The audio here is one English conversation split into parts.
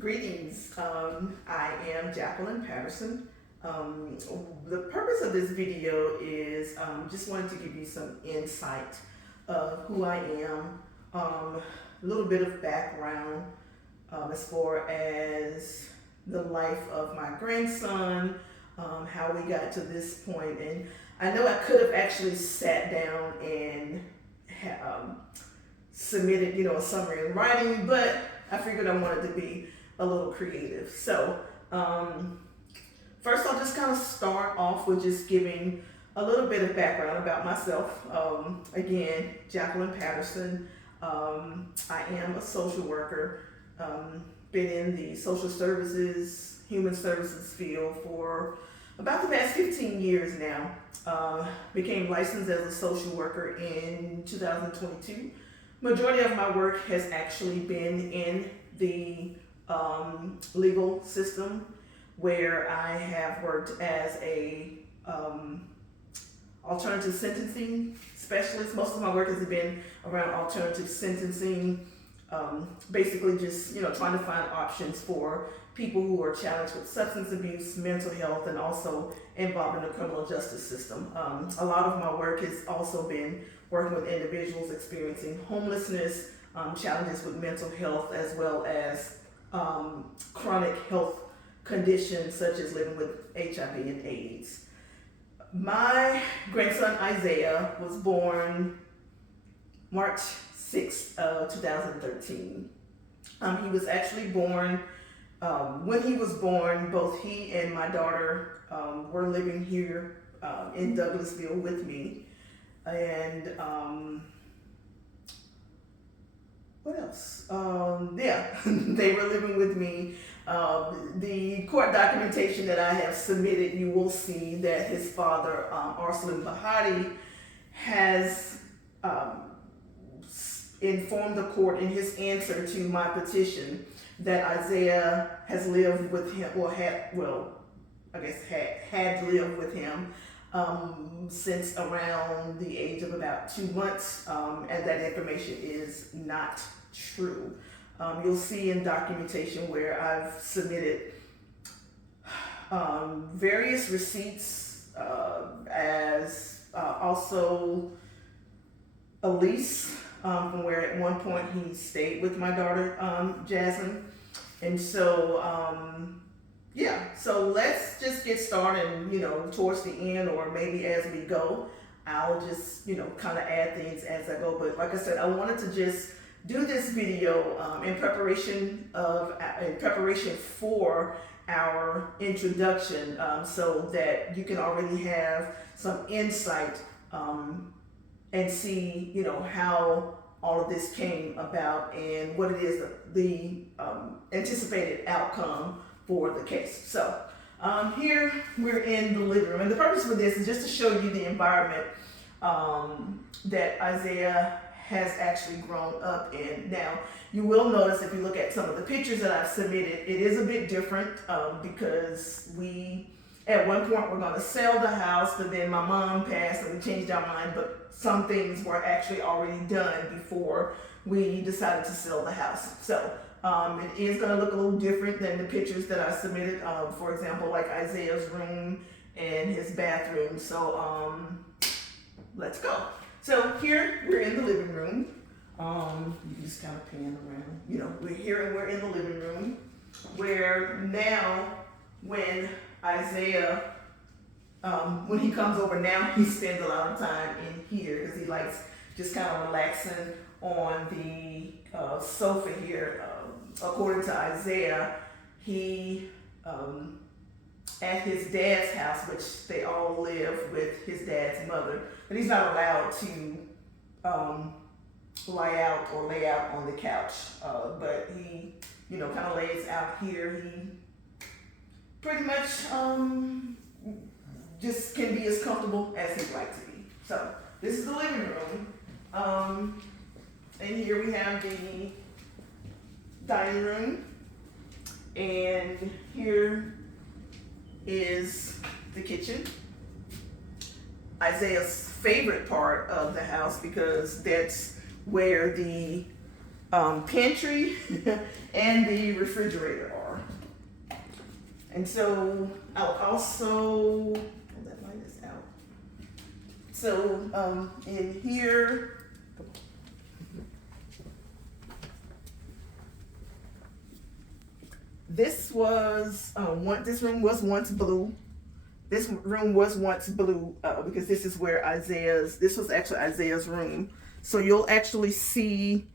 Greetings. I am Jacqueline Patterson. The purpose of this video is just wanted to give you some insight of who I am, a little bit of background as far as the life of my grandson, how we got to this point. And I know I could have actually sat down and submitted, a summary in writing, but I figured I wanted to be a little creative. So, first I'll just kind of start off with just giving a little bit of background about myself. Again, Jacqueline Patterson. I am a social worker. Been in the social services, human services field for about the past 15 years now. Became licensed as a social worker in 2022. Majority of my work has actually been in the legal system, where I have worked as a alternative sentencing specialist. Most of my work has been around alternative sentencing, basically just trying to find options for people who are challenged with substance abuse, mental health, and also involved in the criminal justice system. A lot of my work has also been working with individuals experiencing homelessness, challenges with mental health, as well as chronic health conditions such as living with HIV and AIDS. My grandson Isaiah was born March 6th of 2013. He was actually born, when he was born, both he and my daughter were living here in Douglasville with me. And what else? They were living with me. The court documentation that I have submitted, you will see that his father, Arslan Bahati, has informed the court in his answer to my petition that Isaiah has lived with him, had lived with him since around the age of about 2 months, and that information is not true. You'll see in documentation where I've submitted various receipts, as also a lease from where at one point he stayed with my daughter Jasmine. And so so let's just get started, and towards the end, or maybe as we go, I'll just kind of add things as I go. But like I said, I wanted to just do this video in preparation for our introduction, so that you can already have some insight and see how all of this came about and what it is, the anticipated outcome for the case. So here we're in the living room, and the purpose for this is just to show you the environment that Isaiah has actually grown up in. Now, you will notice if you look at some of the pictures that I've submitted, it is a bit different because we, at one point, were going to sell the house, but then my mom passed and we changed our mind, but some things were actually already done before we decided to sell the house. So it is going to look a little different than the pictures that I submitted, for example, like Isaiah's room and his bathroom. So let's go. So here we're in the living room. You just kind of pan around. We're here and we're in the living room, where now when Isaiah, when he comes over now, he spends a lot of time in here because he likes just kind of relaxing on the sofa here. According to Isaiah, he, at his dad's house, which they all live with his dad's mother, but he's not allowed to lay out on the couch. But he, kind of lays out here. He pretty much just can be as comfortable as he'd like to be. So this is the living room. And here we have the dining room. And here is the kitchen. Isaiah's favorite part of the house, because that's where the pantry and the refrigerator are. And so I'll also, oh, that light is out. So in here, this room was once blue. This room was once blue because this is where this was actually Isaiah's room. So you'll actually see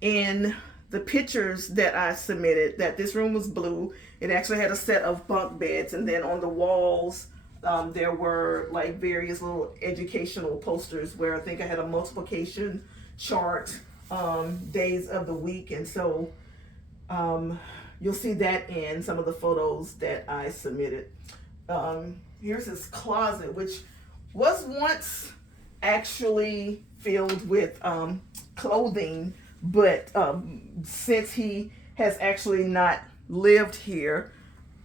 in the pictures that I submitted that this room was blue. It actually had a set of bunk beds, and then on the walls there were like various little educational posters where I think I had a multiplication chart, days of the week, and so you'll see that in some of the photos that I submitted. Here's his closet, which was once actually filled with clothing, but since he has actually not lived here,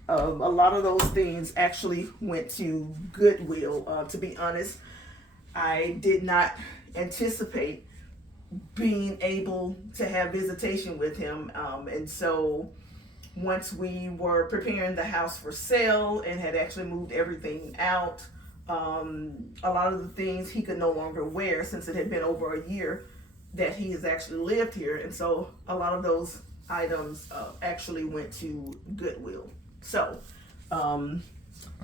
a lot of those things actually went to Goodwill. To be honest, I did not anticipate being able to have visitation with him, and so once we were preparing the house for sale and had actually moved everything out, a lot of the things he could no longer wear since it had been over a year that he has actually lived here. And so a lot of those items actually went to Goodwill. So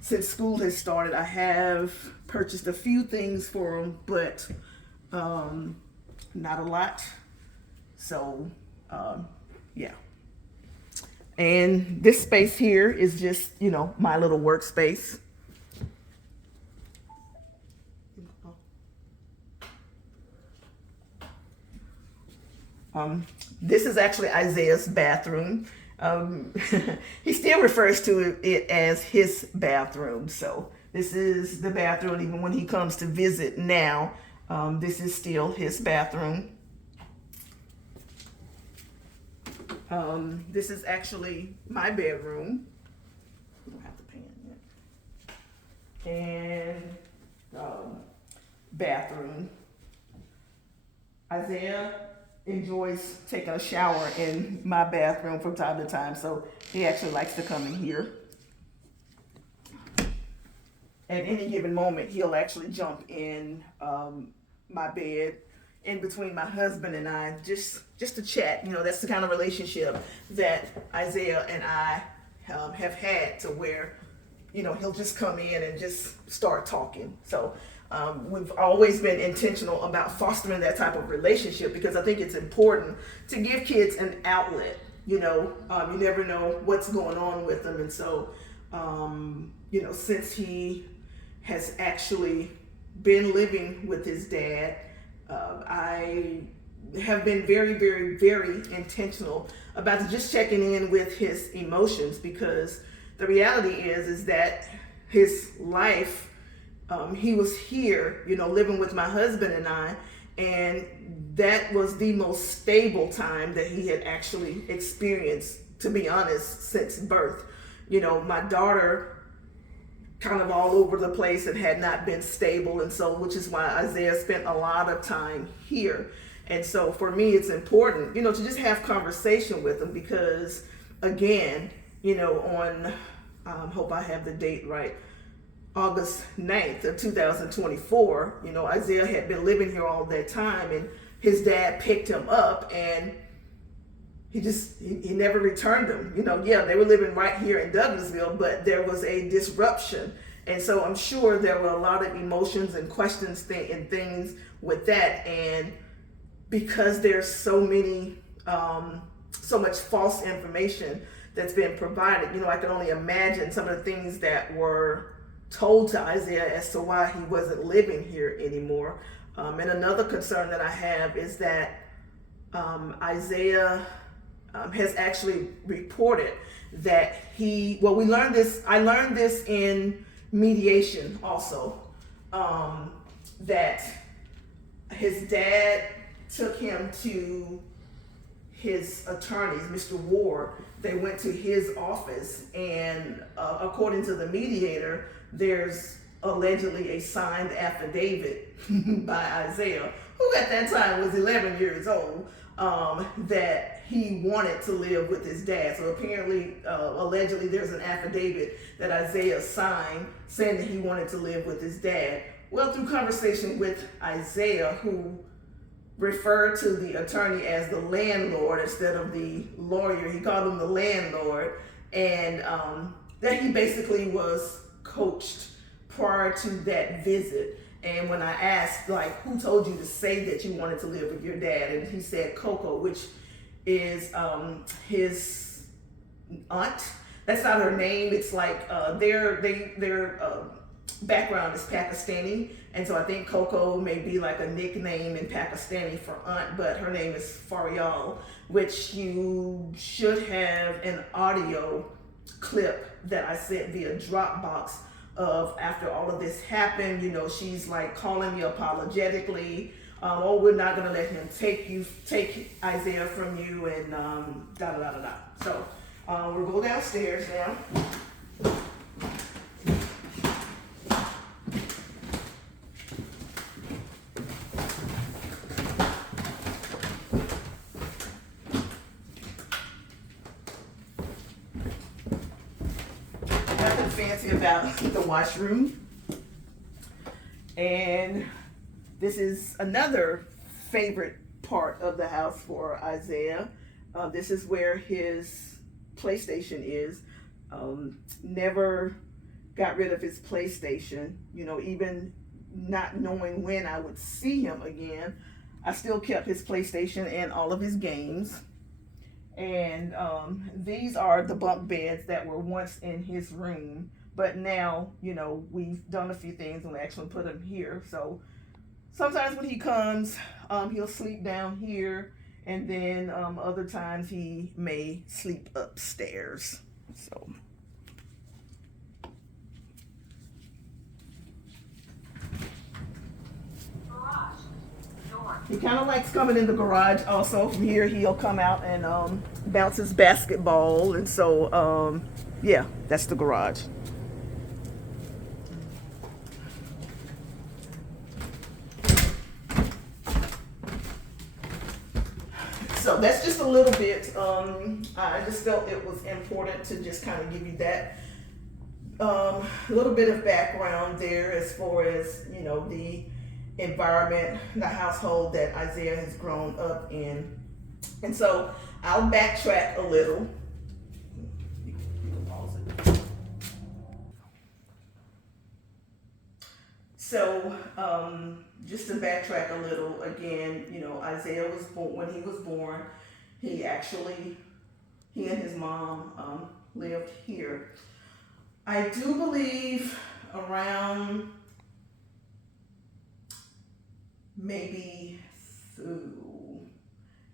since school has started, I have purchased a few things for him, but not a lot. So yeah. And this space here is just, my little workspace. This is actually Isaiah's bathroom. He still refers to it as his bathroom. So this is the bathroom even when he comes to visit now. This is still his bathroom. This is actually my bedroom. I don't have the pan yet. And bathroom. Isaiah enjoys taking a shower in my bathroom from time to time, so he actually likes to come in here. At any given moment, he'll actually jump in my bed in between my husband and I, just to chat. That's the kind of relationship that Isaiah and I have had, to where he'll just come in and just start talking. So we've always been intentional about fostering that type of relationship, because I think it's important to give kids an outlet. You never know what's going on with them, and so since he has actually been living with his dad, I have been very, very, very intentional about just checking in with his emotions, because the reality is that his life, he was here, living with my husband and I, and that was the most stable time that he had actually experienced, to be honest, since birth. My daughter kind of all over the place and had not been stable, and so, which is why Isaiah spent a lot of time here. And so for me, it's important, to just have conversation with him, because again, on, hope I have the date right, August 9th of 2024, Isaiah had been living here all that time, and his dad picked him up, and he never returned him. They were living right here in Douglasville, but there was a disruption. And so I'm sure there were a lot of emotions and questions and things with that. And because there's so much false information that's been provided, I can only imagine some of the things that were told to Isaiah as to why he wasn't living here anymore. And another concern that I have is that Isaiah has actually reported that I learned this in mediation also, that his dad took him to his attorneys, Mr. Ward. They went to his office, and according to the mediator, there's allegedly a signed affidavit by Isaiah, who at that time was 11 years old, that he wanted to live with his dad. So apparently, allegedly, there's an affidavit that Isaiah signed saying that he wanted to live with his dad. Well, through conversation with Isaiah, who referred to the attorney as the landlord instead of the lawyer, he called him the landlord, and that he basically was coached prior to that visit. And when I asked, like, who told you to say that you wanted to live with your dad, and he said Coco, which is his aunt. That's not her name. It's like their background is Pakistani, and so I think Coco may be like a nickname in Pakistani for aunt, but her name is Faryal, which you should have an audio clip that I sent via Dropbox of after all of this happened. You know, she's like calling me apologetically. Oh, we're not gonna let him take Isaiah from you, and da da da da da. So we'll go downstairs now. Nothing fancy about the washroom. And this is another favorite part of the house for Isaiah. This is where his PlayStation is. Never got rid of his PlayStation. You know, even not knowing when I would see him again, I still kept his PlayStation and all of his games. And these are the bunk beds that were once in his room, but now, you know, we've done a few things and we actually put him here. So sometimes when he comes, he'll sleep down here, and then other times he may sleep upstairs. So he kind of likes coming in the garage also. From here, he'll come out and bounce his basketball. And so, yeah, that's the garage. So that's just a little bit. I just felt it was important to just kind of give you that little bit of background there as far as, you know, the environment, the household that Isaiah has grown up in. And so I'll backtrack a little. You can pause it. So just to backtrack a little again, you know, Isaiah was born, when he was born, he and his mom lived here. I do believe around maybe through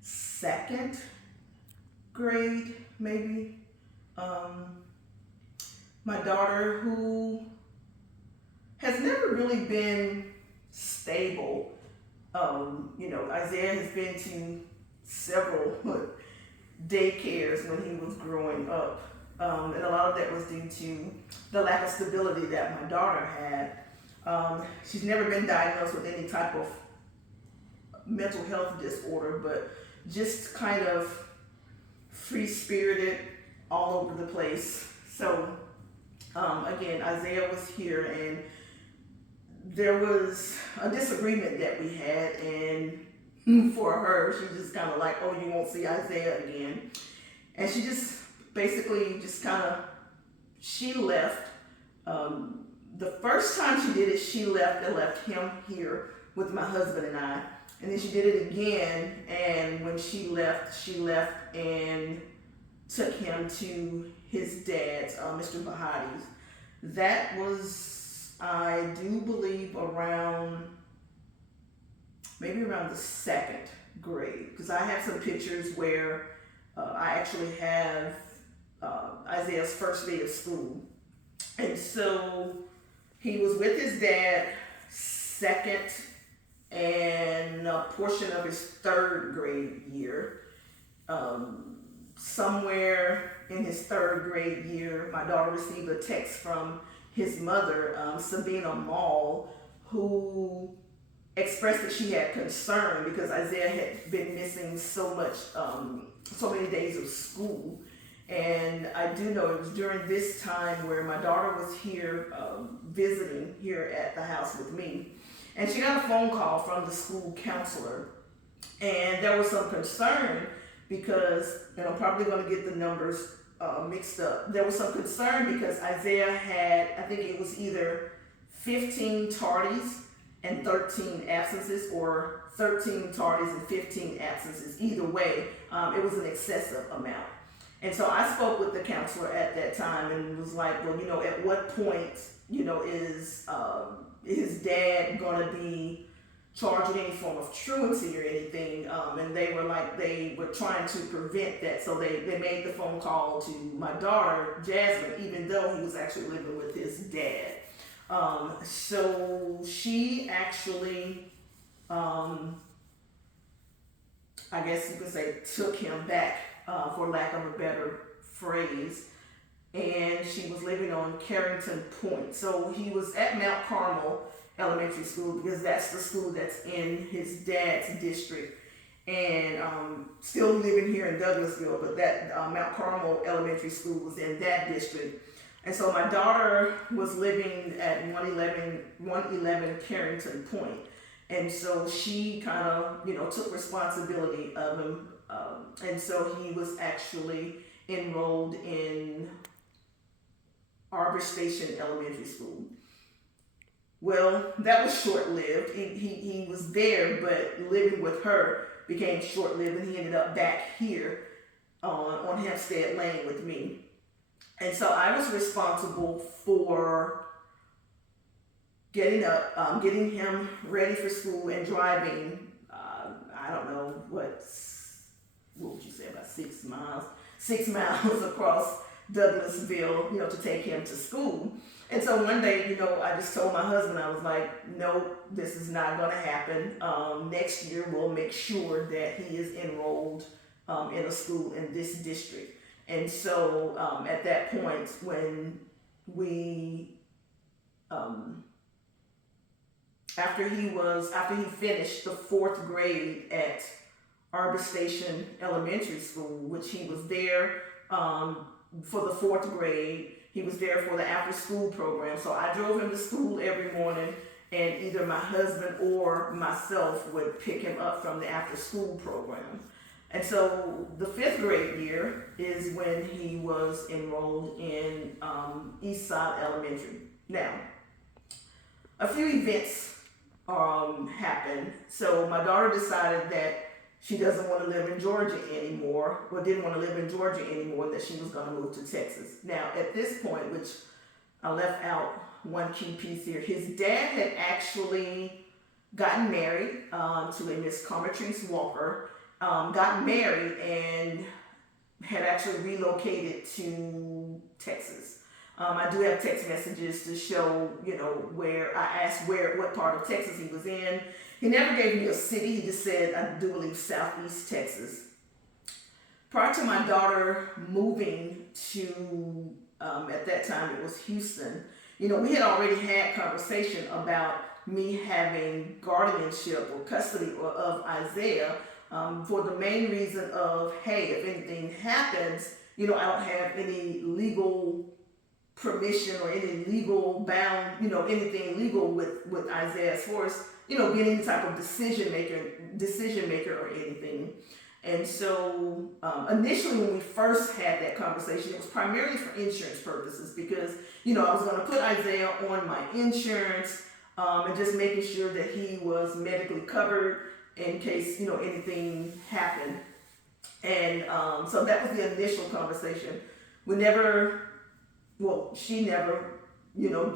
second grade, maybe. My daughter, who has never really been stable, you know, Isaiah has been to several daycares when he was growing up, and a lot of that was due to the lack of stability that my daughter had. She's never been diagnosed with any type of mental health disorder, but just kind of free-spirited all over the place. So again, Isaiah was here, and there was a disagreement that we had, and for her, she just kind of like, oh, you won't see Isaiah again. And she just basically just kind of, she left. The first time she did it, she left and left him here with my husband and I. And then she did it again, and when she left and took him to his dad's, Mr. Bahadi's. That was, I do believe, maybe around the second grade, because I have some pictures where I actually have Isaiah's first day of school. And so he was with his dad second and a portion of his third grade year. Somewhere in his third grade year, my daughter received a text from his mother, Sabina Mall, who expressed that she had concern because Isaiah had been missing so many days of school. And I do know it was during this time where my daughter was here visiting here at the house with me. And she got a phone call from the school counselor. And there was some concern because, and I'm probably going to get the numbers mixed up. There was some concern because Isaiah had, I think it was either 15 tardies and 13 absences, or 13 tardies and 15 absences. Either way, it was an excessive amount. And so I spoke with the counselor at that time and was like, well, at what point, is his dad going to be charged with any form of truancy or anything? And they were trying to prevent that. So they made the phone call to my daughter, Jasmine, even though he was actually living with his dad. So she actually, I guess you could say, took him back, for lack of a better phrase, and she was living on Carrington Point. So he was at Mount Carmel Elementary School because that's the school that's in his dad's district, and still living here in Douglasville, but that Mount Carmel Elementary School was in that district. And so my daughter was living at 111 Carrington Point. And so she kind of, took responsibility of him. And so he was actually enrolled in Arbor Station Elementary School. Well, that was short-lived. He was there, but living with her became short-lived, and he ended up back here on Hempstead Lane with me. And so I was responsible for getting up, getting him ready for school and driving, I don't know, what would you say, about 6 miles? 6 miles across Douglasville, to take him to school. And so one day, I just told my husband, I was like, no, this is not going to happen. Next year, we'll make sure that he is enrolled in a school in this district. And so at that point, when we, after he finished the 4th grade at Arbor Station Elementary School, which he was there for the 4th grade, he was there for the after school program. So I drove him to school every morning, and either my husband or myself would pick him up from the after school program. And so the 5th grade year is when he was enrolled in Eastside Elementary. Now, a few events happened. So my daughter decided that she doesn't want to live in Georgia anymore, or didn't want to live in Georgia anymore, that she was going to move to Texas. Now, at this point, which I left out one key piece here, his dad had actually gotten married to a Miss Carmatrice Walker, got married and had actually relocated to Texas. I do have text messages to show, where I asked what part of Texas he was in. He never gave me a city. He just said, I do believe Southeast Texas. Prior to my daughter moving to, at that time it was Houston, we had already had conversation about me having guardianship or custody of Isaiah, for the main reason of, hey, if anything happens, I don't have any legal permission or any legal bound, anything legal with Isaiah as far as, being any type of decision maker or anything. And so initially when we first had that conversation, it was primarily for insurance purposes because, I was going to put Isaiah on my insurance and just making sure that he was medically covered in case, anything happened. And so that was the initial conversation. She never,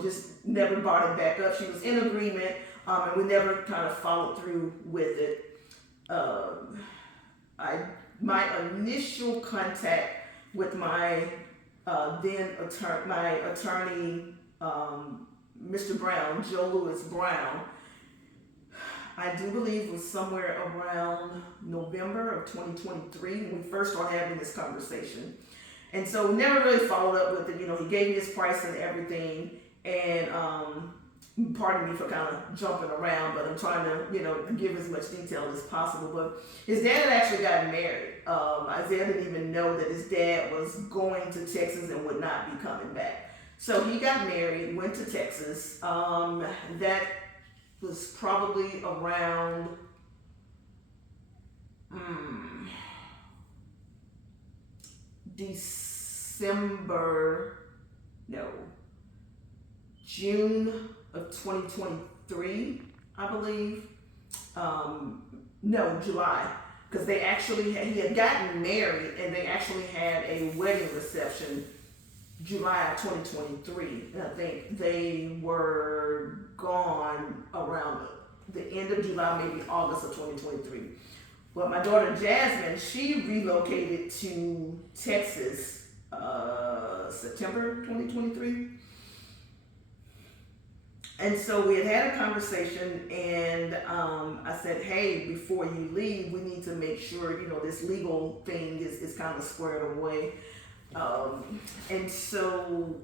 just never brought it back up. She was in agreement, and we never kind of followed through with it. My initial contact with my attorney, Mr. Brown, Joe Louis Brown, I do believe was somewhere around November of 2023 when we first started having this conversation. And so we never really followed up with it. He gave me his price and everything. And pardon me for kind of jumping around, but I'm trying to, give as much detail as possible. But his dad had actually gotten married. Isaiah didn't even know that his dad was going to Texas and would not be coming back. So he got married, went to Texas. That was probably around June of 2023, I believe. No, July, because he had gotten married and they actually had a wedding reception July of 2023. And I think they were gone around the end of July, maybe August of 2023. Well, my daughter Jasmine, she relocated to Texas September 2023. And so we had a conversation, and I said, hey, before you leave, we need to make sure, this legal thing is kind of squared away. And so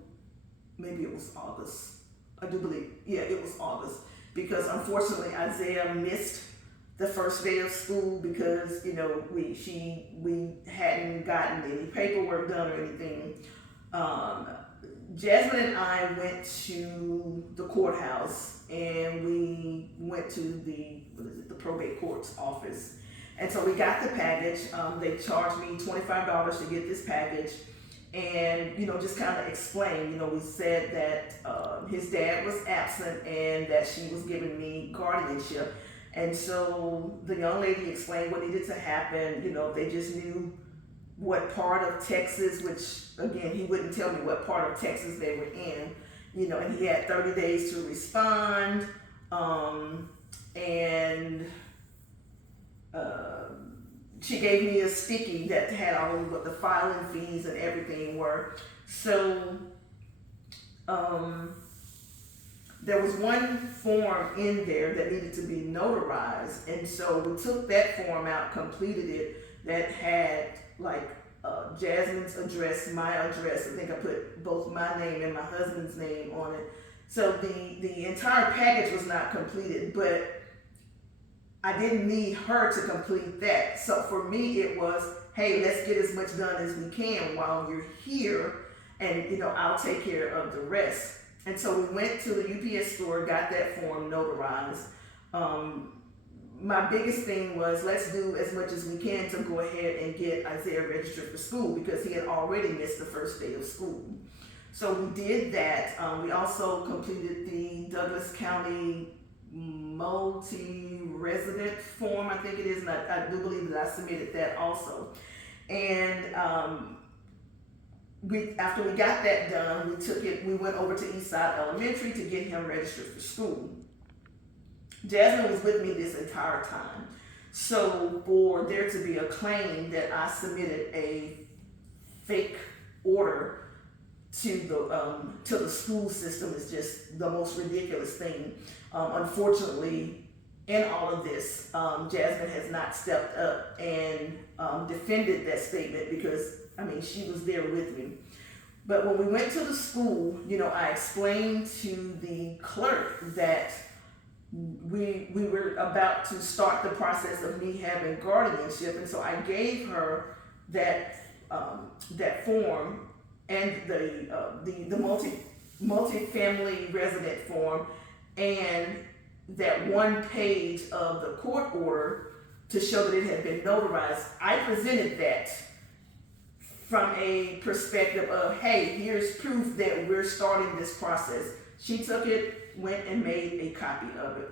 maybe it was August. I do believe, it was August. Because unfortunately, Isaiah missed the first day of school because, we hadn't gotten any paperwork done or anything. Jasmine and I went to the courthouse, and we went to the probate court's office. And so we got the package. They charged me $25 to get this package, and just kind of explain. We said that his dad was absent and that she was giving me guardianship. And so the young lady explained what needed to happen. They just knew what part of Texas, which again, he wouldn't tell me what part of Texas they were in, and he had 30 days to respond. She gave me a sticky that had all of what the filing fees and everything were. So, there was one form in there that needed to be notarized. And so we took that form out, completed it, that had Jasmine's address, my address. I think I put both my name and my husband's name on it. So the entire package was not completed, but I didn't need her to complete that. So for me, it was, hey, let's get as much done as we can while you're here, and I'll take care of the rest. And so we went to the UPS store, got that form notarized. My biggest thing was, let's do as much as we can to go ahead and get Isaiah registered for school because he had already missed the first day of school. So we did that. We also completed the Douglas County multi-resident form, I think it is, and I do believe that I submitted that also. And after we got that done, we went over to Eastside Elementary to get him registered for school. Jasmine was with me this entire time. So for there to be a claim that I submitted a fake order to the school system is just the most ridiculous thing. Unfortunately, in all of this, Jasmine has not stepped up and defended that statement because, she was there with me. But when we went to the school, I explained to the clerk that we were about to start the process of me having guardianship, and so I gave her that form and the multi-family resident form and that one page of the court order to show that it had been notarized. I presented that from a perspective of, hey, here's proof that we're starting this process. She took it, went and made a copy of it.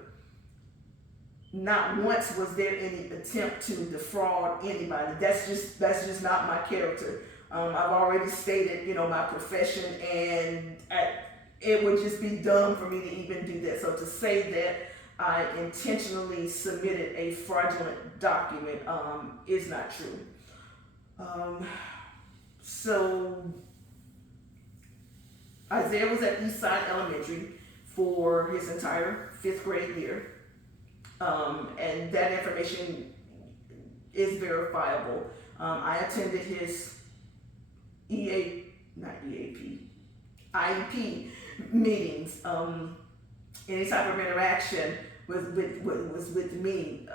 Not once was there any attempt to defraud anybody. That's just not my character. I've already stated, my profession, and it would just be dumb for me to even do that. So to say that I intentionally submitted a fraudulent document is not true. So Isaiah was at Eastside Elementary for his entire 5th grade year. And that information is verifiable. I attended his IEP meetings any type of interaction was with me.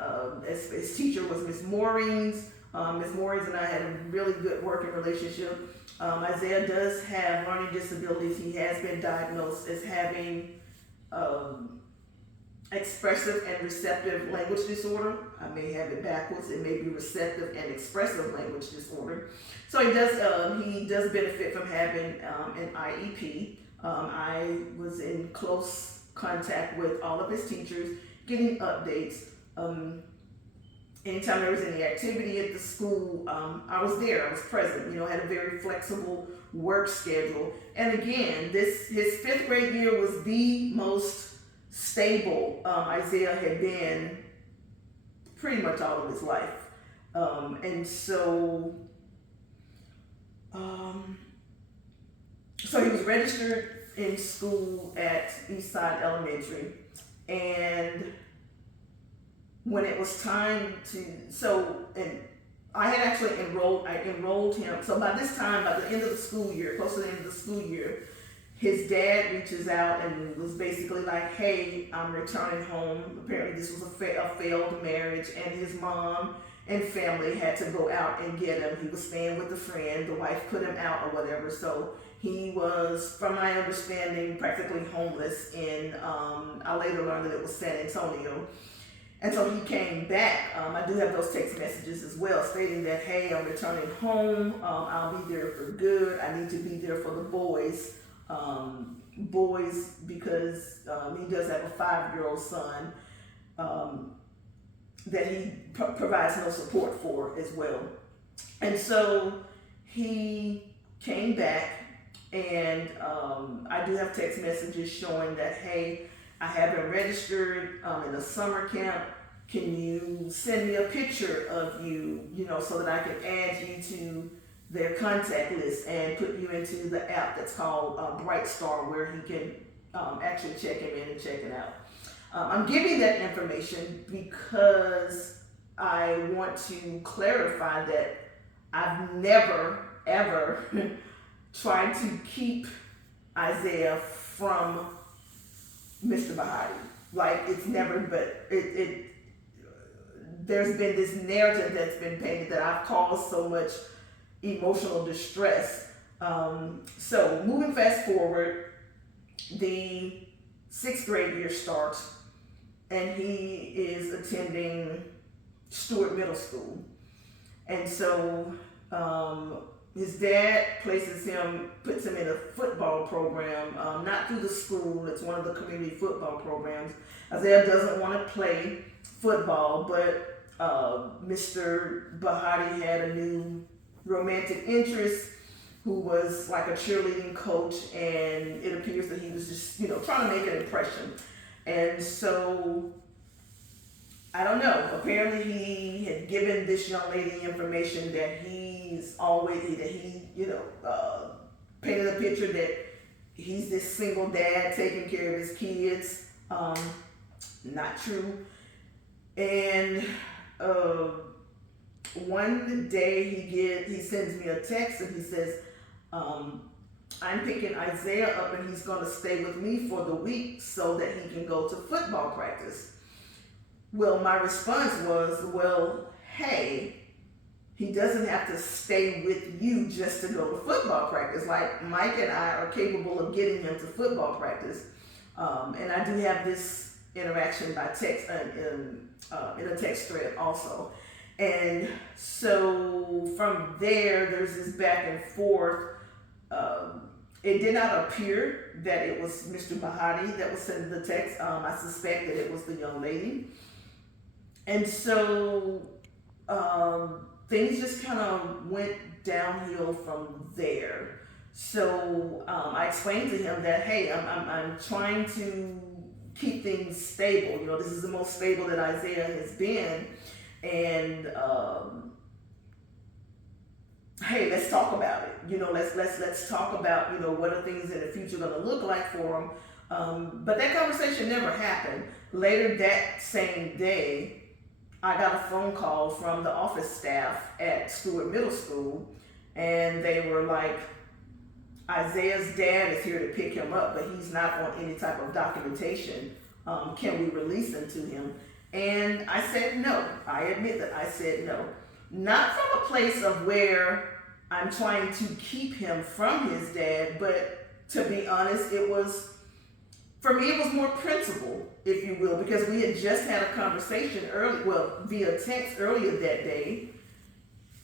His teacher was Miss Maureen's. Miss Maureen's and I had a really good working relationship. Isaiah does have learning disabilities. He has been diagnosed as having expressive and receptive language disorder. I may have it backwards. It may be receptive and expressive language disorder. So he does benefit from having an IEP. I was in close contact with all of his teachers, getting updates. Anytime there was any activity at the school, I was there. I was present. Had a very flexible work schedule. And again, his 5th grade year was the most stable Isaiah had been pretty much all of his life. So he was registered in school at Eastside Elementary, and when it was time and I had actually enrolled him. So by this time, by the end of the school year, close to the end of the school year, his dad reaches out and was basically like, hey, I'm returning home. Apparently this was a failed marriage, and his mom and family had to go out and get him. He was staying with a friend. The wife put him out or whatever. So he was, from my understanding, practically homeless in, I later learned that it was San Antonio. And so he came back. I do have those text messages as well, stating that, hey, I'm returning home. I'll be there for good. I need to be there for the boys. Because he does have a 5-year-old son that he provides no support for as well. And so he came back, and I do have text messages showing that, hey, I have been registered in a summer camp. Can you send me a picture of you, so that I can add you to their contact list and put you into the app that's called Bright Star, where he can actually check him in and check it out. I'm giving that information because I want to clarify that I've never, ever tried to keep Isaiah from Mr. Bahati. Like, it's never, but there's been this narrative that's been painted that I've caused so much emotional distress. So moving fast forward, the 6th grade year starts, and he is attending Stewart Middle School. And so his dad puts him in a football program, not through the school. It's one of the community football programs. Isaiah doesn't want to play football, but Mr. Bahati had a new romantic interest who was like a cheerleading coach, and it appears that he was just, trying to make an impression. And so, I don't know, apparently he had given this young lady information that he painted a picture that he's this single dad taking care of his kids. Not true. And one day he sends me a text, and he says, I'm picking Isaiah up, and he's going to stay with me for the week so that he can go to football practice. Well, my response was, well, hey, he doesn't have to stay with you just to go to football practice. Like, Mike and I are capable of getting him to football practice. And I do have this interaction by text in a text thread also. And so from there's this back and forth. It did not appear that it was Mr. Bahati that was sending the text. I suspect that it was the young lady. And so things just kind of went downhill from there. So I explained to him that, hey, I'm trying to keep things stable. This is the most stable that Isaiah has been. And hey, let's talk about it. Let's talk about, what are things in the future going to look like for him. But that conversation never happened. Later that same day, I got a phone call from the office staff at Stewart Middle School, and they were like, Isaiah's dad is here to pick him up, but he's not on any type of documentation Can we release him to him? And I said no. I admit that I said no. Not from a place of where I'm trying to keep him from his dad, but to be honest, it was, for me, it was more principle, if you will, because we had just had a conversation via text earlier that day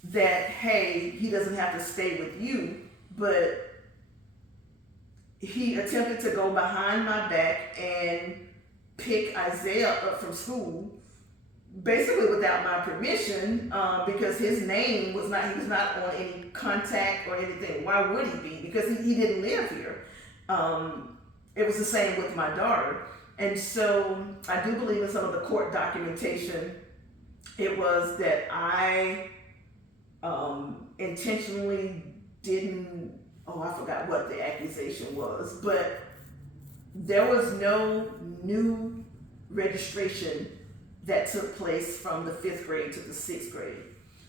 that, hey, he doesn't have to stay with you, but he attempted to go behind my back and pick Isaiah up from school, basically without my permission, because his name was not, he was not on any contact or anything. Why would he be? Because he didn't live here. It was the same with my daughter. And so I do believe in some of the court documentation. It was that I intentionally didn't, I forgot what the accusation was, but there was no new registration that took place from the 5th grade to the 6th grade.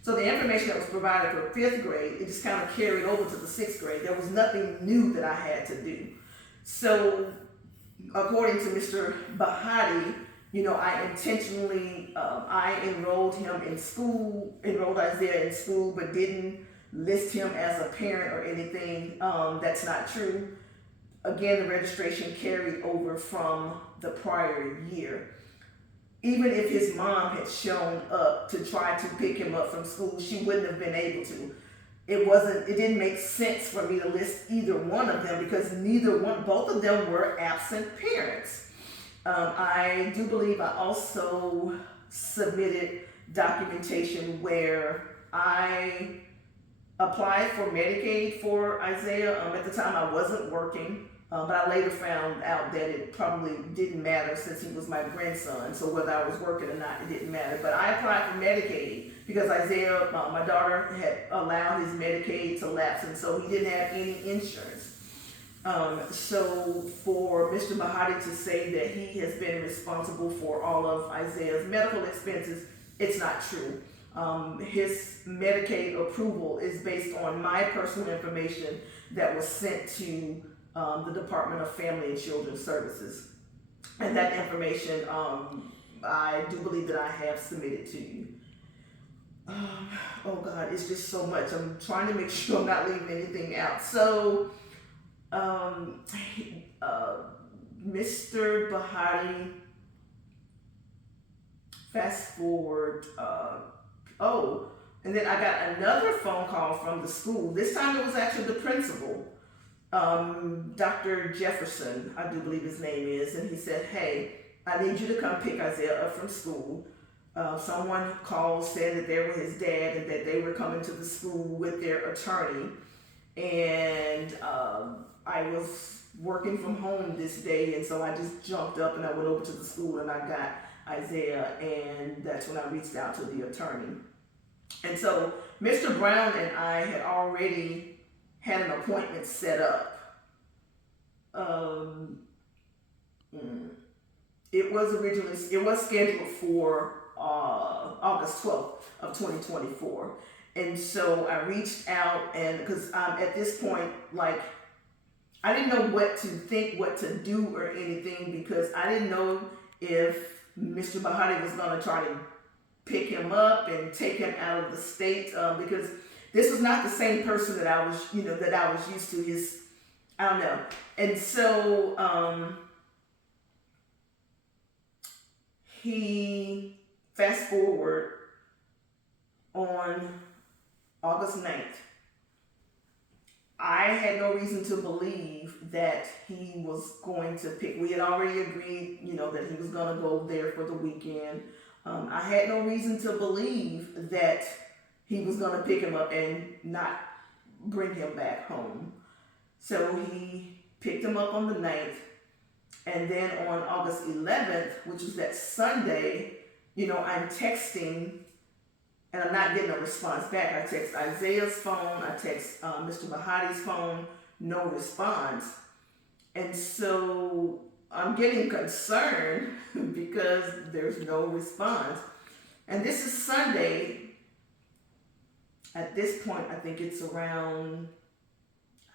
So the information that was provided for 5th grade, it just kind of carried over to the 6th grade. There was nothing new that I had to do. So according to Mr. Bahati, I intentionally, I enrolled him in school, enrolled Isaiah in school, but didn't list him as a parent or anything. That's not true. Again, the registration carried over from the prior year. Even if his mom had shown up to try to pick him up from school, she wouldn't have been able to. It didn't make sense for me to list either one of them because both of them were absent parents. I do believe I also submitted documentation where I applied for Medicaid for Isaiah. At the time I wasn't working, but I later found out that it probably didn't matter since he was my grandson. So whether I was working or not, it didn't matter. But I applied for Medicaid because Isaiah, my daughter, had allowed his Medicaid to lapse, and so he didn't have any insurance. So for Mr. Bahati to say that he has been responsible for all of Isaiah's medical expenses, it's not true. His Medicaid approval is based on my personal information that was sent to the Department of Family and Children's Services. And that information, I do believe that I have submitted to you. Oh God, it's just so much. I'm trying to make sure I'm not leaving anything out. So, Mr. Bahati, fast forward, and then I got another phone call from the school. This time it was actually the principal, Dr. Jefferson, I do believe his name is, and he said, hey, I need you to come pick Isaiah up from school. Someone called, said that they were his dad and that they were coming to the school with their attorney. And I was working from home this day, and so I just jumped up and I went over to the school and I got Isaiah, and that's when I reached out to the attorney. And so Mr. Brown and I had already had an appointment set up. It was scheduled for August 12th of 2024. And so I reached out, and because at this point, like, I didn't know what to think, what to do or anything, because I didn't know if Mr. Bahati was going to try to pick him up and take him out of the state, because this was not the same person that I was, used to. I don't know. And so he, fast forward, on August 9th, I had no reason to believe that he was going to pick. We had already agreed, that he was going to go there for the weekend. I had no reason to believe that he was going to pick him up and not bring him back home. So he picked him up on the 9th. And then on August 11th, which was that Sunday, I'm texting and I'm not getting a response back. I text Isaiah's phone, I text Mr. Bahati's phone, no response. And so I'm getting concerned because there's no response. And this is Sunday. At this point, I think it's around,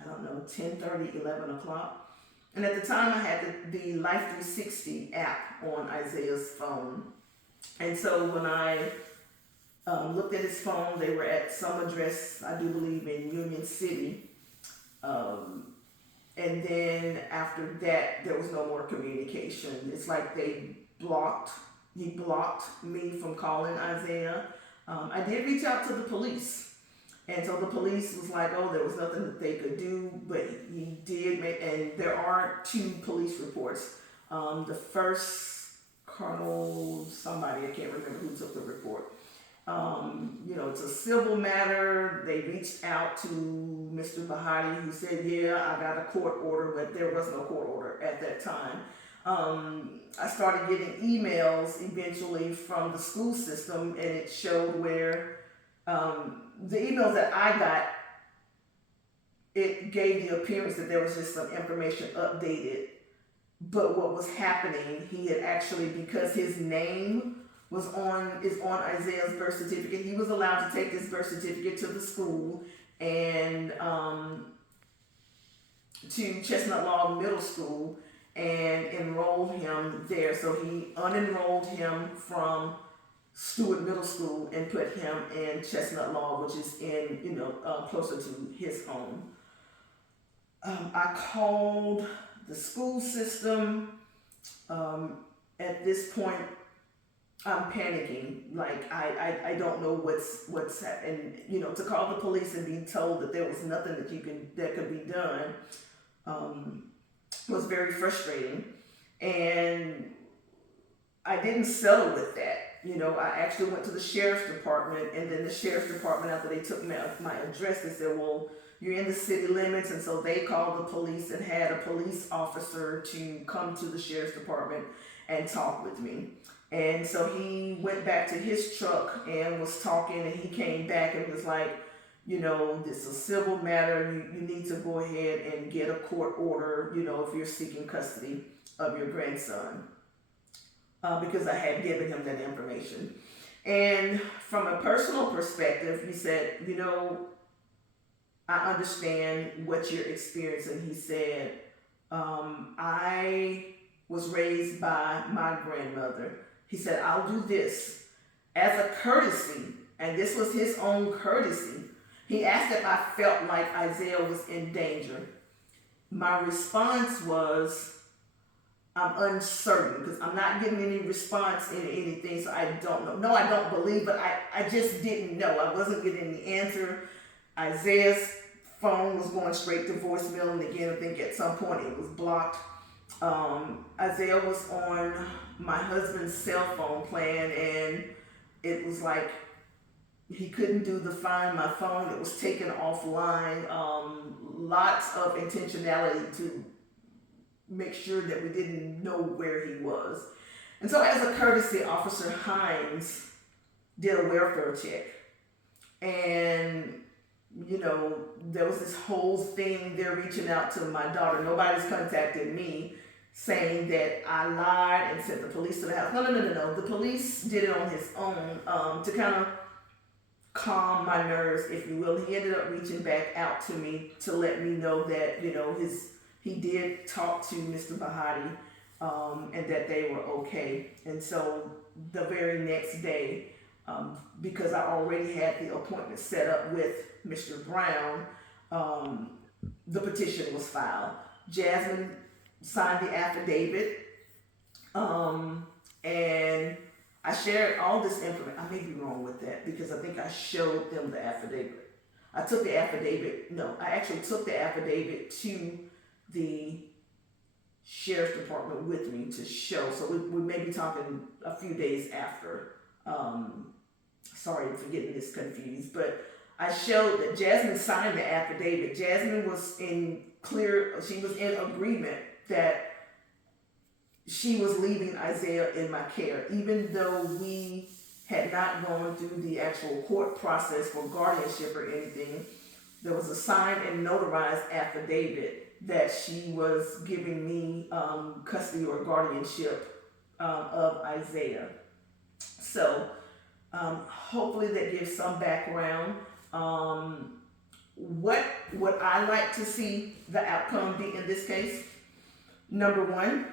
10:30, 11 o'clock. And at the time, I had the Life 360 app on Isaiah's phone. And so when I looked at his phone, they were at some address, I do believe, in Union City. And then after that, there was no more communication. It's like he blocked me from calling Isaiah. I did reach out to the police. And so the police was like, oh, there was nothing that they could do, but he did make, and there are 2 police reports. The first, Colonel somebody, I can't remember who took the report. It's a civil matter. They reached out to Mr. Bahati, who said, yeah, I got a court order, but there was no court order at that time. I started getting emails eventually from the school system, and it showed where the emails that I got, it gave the appearance that there was just some information updated. But what was happening, he had actually, because his name is on Isaiah's birth certificate, he was allowed to take his birth certificate to the school and to Chestnut Law Middle School and enroll him there. So he unenrolled him from Stewart Middle School and put him in Chestnut Law, which is in, closer to his home. I called the school system. At this point, I'm panicking. Like, I don't know what's happening. To call the police and be told that there was nothing that could be done was very frustrating. And I didn't settle with that. I actually went to the sheriff's department, and then the sheriff's department, after they took my address, they said, well, you're in the city limits. And so they called the police and had a police officer to come to the sheriff's department and talk with me. And so he went back to his truck and was talking, and he came back and was like, this is a civil matter. You need to go ahead and get a court order, if you're seeking custody of your grandson. Because I had given him that information. And from a personal perspective, he said, I understand what you're experiencing. He said, I was raised by my grandmother. He said, I'll do this as a courtesy. And this was his own courtesy. He asked if I felt like Isaiah was in danger. My response was, I'm uncertain, because I'm not getting any response in anything, so I don't know. No, I don't believe, but I just didn't know. I wasn't getting the answer. Isaiah's phone was going straight to voicemail, and again, I think at some point it was blocked. Isaiah was on my husband's cell phone plan, and it was like he couldn't do the Find My Phone. It was taken offline. Lots of intentionality to make sure that we didn't know where he was. And so as a courtesy, Officer Hines did a welfare check. And, there was this whole thing, they're reaching out to my daughter. Nobody's contacted me saying that I lied and sent the police to the house. No. The police did it on his own to kind of calm my nerves, if you will. He ended up reaching back out to me to let me know that, he did talk to Mr. Bahati and that they were okay. And so the very next day, because I already had the appointment set up with Mr. Brown, the petition was filed. Jasmine signed the affidavit, and I shared all this information. I may be wrong with that, because I think I showed them the affidavit. I actually took the affidavit to the sheriff's department with me to show. So we may be talking a few days after. Sorry for getting this confused, but I showed that Jasmine signed the affidavit. Jasmine was she was in agreement that she was leaving Isaiah in my care, even though we had not gone through the actual court process for guardianship or anything. There was a signed and notarized affidavit that she was giving me custody or guardianship of Isaiah. So hopefully that gives some background. What would I like to see the outcome be in this case? Number one,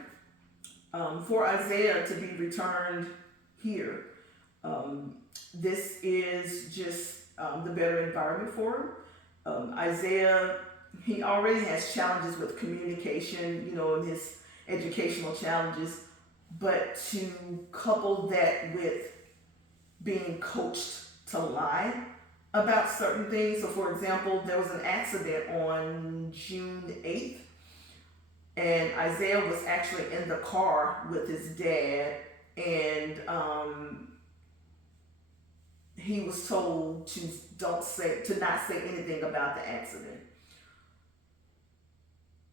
for Isaiah to be returned here, um, this is just the better environment for him. Isaiah, he already has challenges with communication, and his educational challenges, but to couple that with being coached to lie about certain things. So, for example, there was an accident on June 8th, and Isaiah was actually in the car with his dad, and he was told to not say anything about the accident.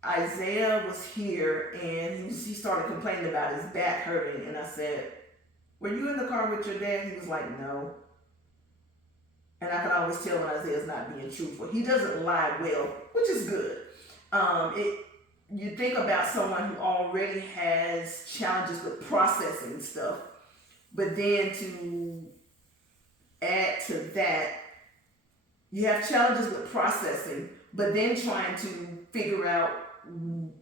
Isaiah was here, and he started complaining about his back hurting, and I said, "Were you in the car with your dad?" He was like, "No." And I can always tell when Isaiah's not being truthful. He doesn't lie well, which is good. You think about someone who already has challenges with processing stuff, but then to add to that, you have challenges with processing, but then trying to figure out, am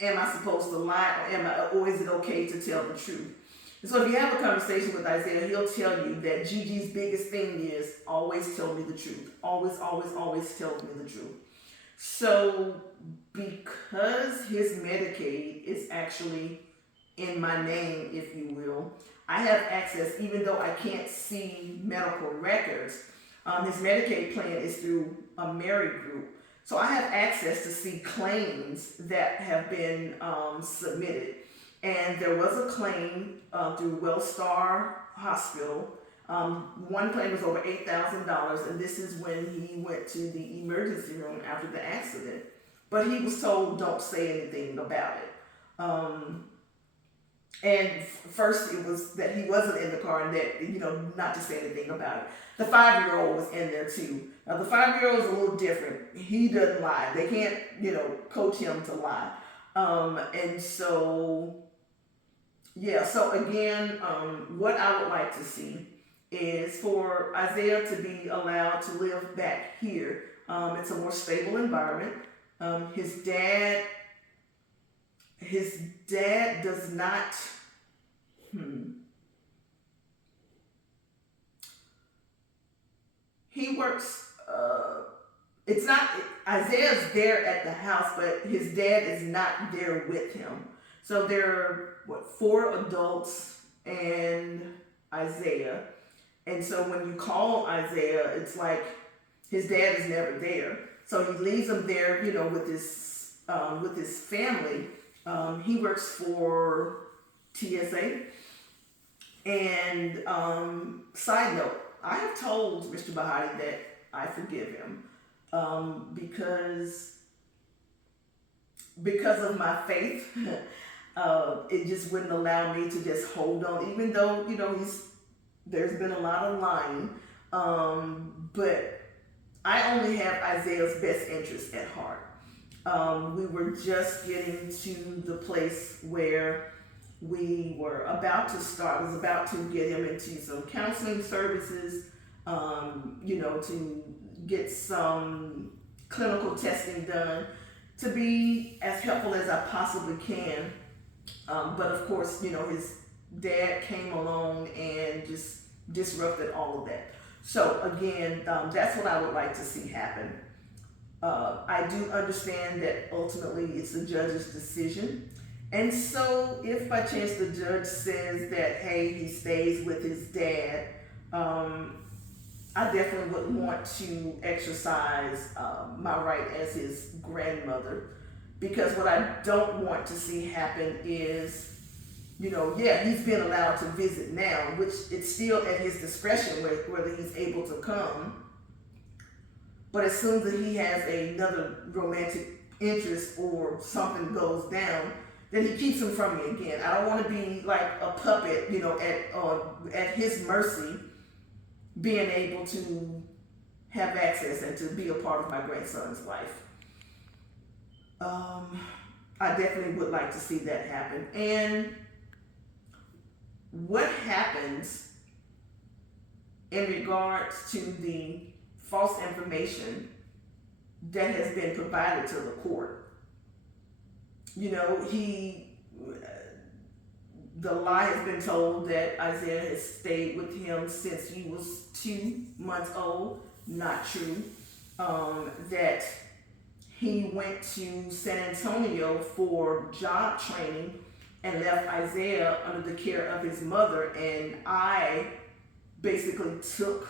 I supposed to lie, or is it okay to tell the truth? And so if you have a conversation with Isaiah, he'll tell you that Gigi's biggest thing is always tell me the truth. Always, always, always tell me the truth. So because his Medicaid is actually in my name, if you will, I have access, even though I can't see medical records. His Medicaid plan is through a Mary group. So I have access to see claims that have been submitted. And there was a claim through Wellstar Hospital. One claim was over $8,000, and this is when he went to the emergency room after the accident. But he was told, don't say anything about it. And first it was that he wasn't in the car and that, not to say anything about it. The 5-year-old was in there too. Now the 5-year-old is a little different. He doesn't lie. They can't, coach him to lie. And so, so again, what I would like to see is for Isaiah to be allowed to live back here. It's a more stable environment. His dad does not, he works, it's not, Isaiah's there at the house, but his dad is not there with him. So there are, 4 adults and Isaiah. And so when you call Isaiah, it's like his dad is never there. So he leaves him there, with his family. He works for TSA. And side note, I have told Mr. Bahati that I forgive him because of my faith. It just wouldn't allow me to just hold on, even though there's been a lot of lying. But I only have Isaiah's best interest at heart. We were just getting to the place where we were about to start, was about to get him into some counseling services, to get some clinical testing done, to be as helpful as I possibly can. But of course, his dad came along and just disrupted all of that. So again, that's what I would like to see happen. I do understand that ultimately it's the judge's decision. And so if by chance the judge says that, hey, he stays with his dad, I definitely would want to exercise my right as his grandmother. Because what I don't want to see happen is, he's been allowed to visit now, which it's still at his discretion whether he's able to come. But as soon as he has another romantic interest or something goes down, then he keeps him from me again. I don't want to be like a puppet, at his mercy, being able to have access and to be a part of my grandson's life. I definitely would like to see that happen. And what happens in regards to the false information that has been provided to the court? you know, the lie has been told that Isaiah has stayed with him since he was 2 months old. Not true. That he went to San Antonio for job training and left Isaiah under the care of his mother, and I basically took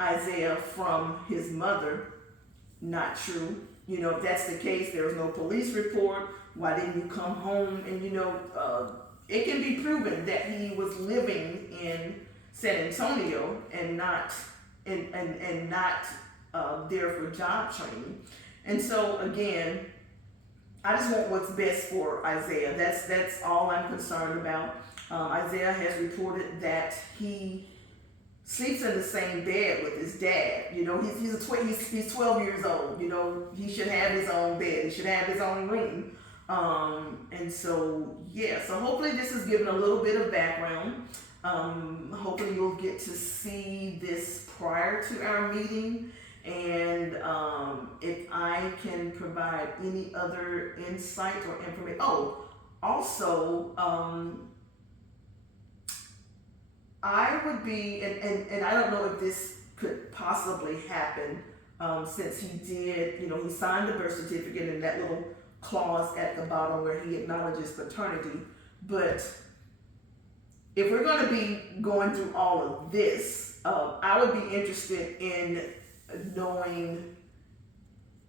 Isaiah from his mother. Not true. You know, if that's the case, there was no police report. Why didn't you come home? And it can be proven that he was living in San Antonio and not there for job training. And so again, I just want what's best for Isaiah. That's all I'm concerned about. Isaiah has reported that he sleeps in the same bed with his dad. You know, he's 12 years old. You know, he should have his own bed. He should have his own room. And so, yeah, so hopefully this is giving a little bit of background. Hopefully you'll get to see this prior to our meeting. And if I can provide any other insight or information. Oh, also, I would be, and I don't know if this could possibly happen, since he did, he signed the birth certificate and that little clause at the bottom where he acknowledges paternity. But if we're going to be going through all of this, I would be interested in knowing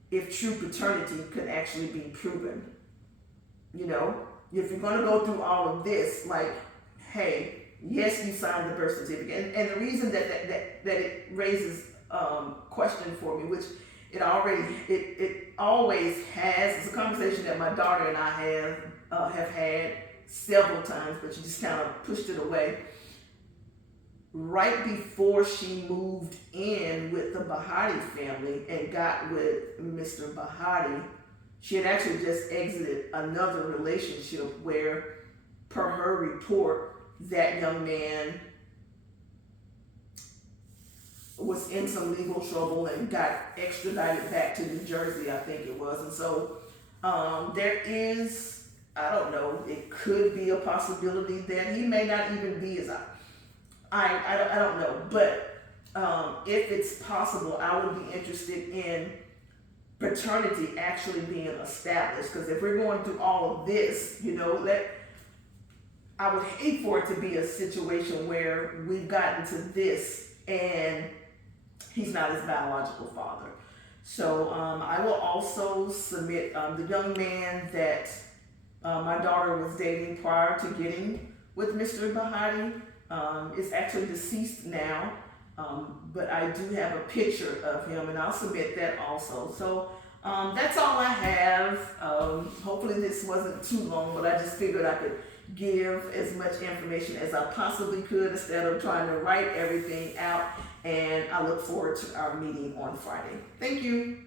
if true paternity could actually be proven. You know, if you're going to go through all of this, like, hey, yes, you signed the birth certificate, and the reason that it raises question for me, which it always has. It's a conversation that my daughter and I have had several times, but she just kind of pushed it away. Right before she moved in with the Bahati family and got with Mr. Bahati, she had actually just exited another relationship where, per her report, that young man was in some legal trouble and got extradited back to New Jersey, I think it was. And so there is, I don't know, it could be a possibility that he may not even be as I don't know. But if it's possible, I would be interested in paternity actually being established. Because if we're going through all of this, I would hate for it to be a situation where we've gotten to this and he's not his biological father. So I will also submit the young man that my daughter was dating prior to getting with Mr. Bahati is actually deceased now, but I do have a picture of him, and I'll submit that also. So that's all I have. Hopefully this wasn't too long, but I just figured I could give as much information as I possibly could instead of trying to write everything out. And I look forward to our meeting on Friday. Thank you.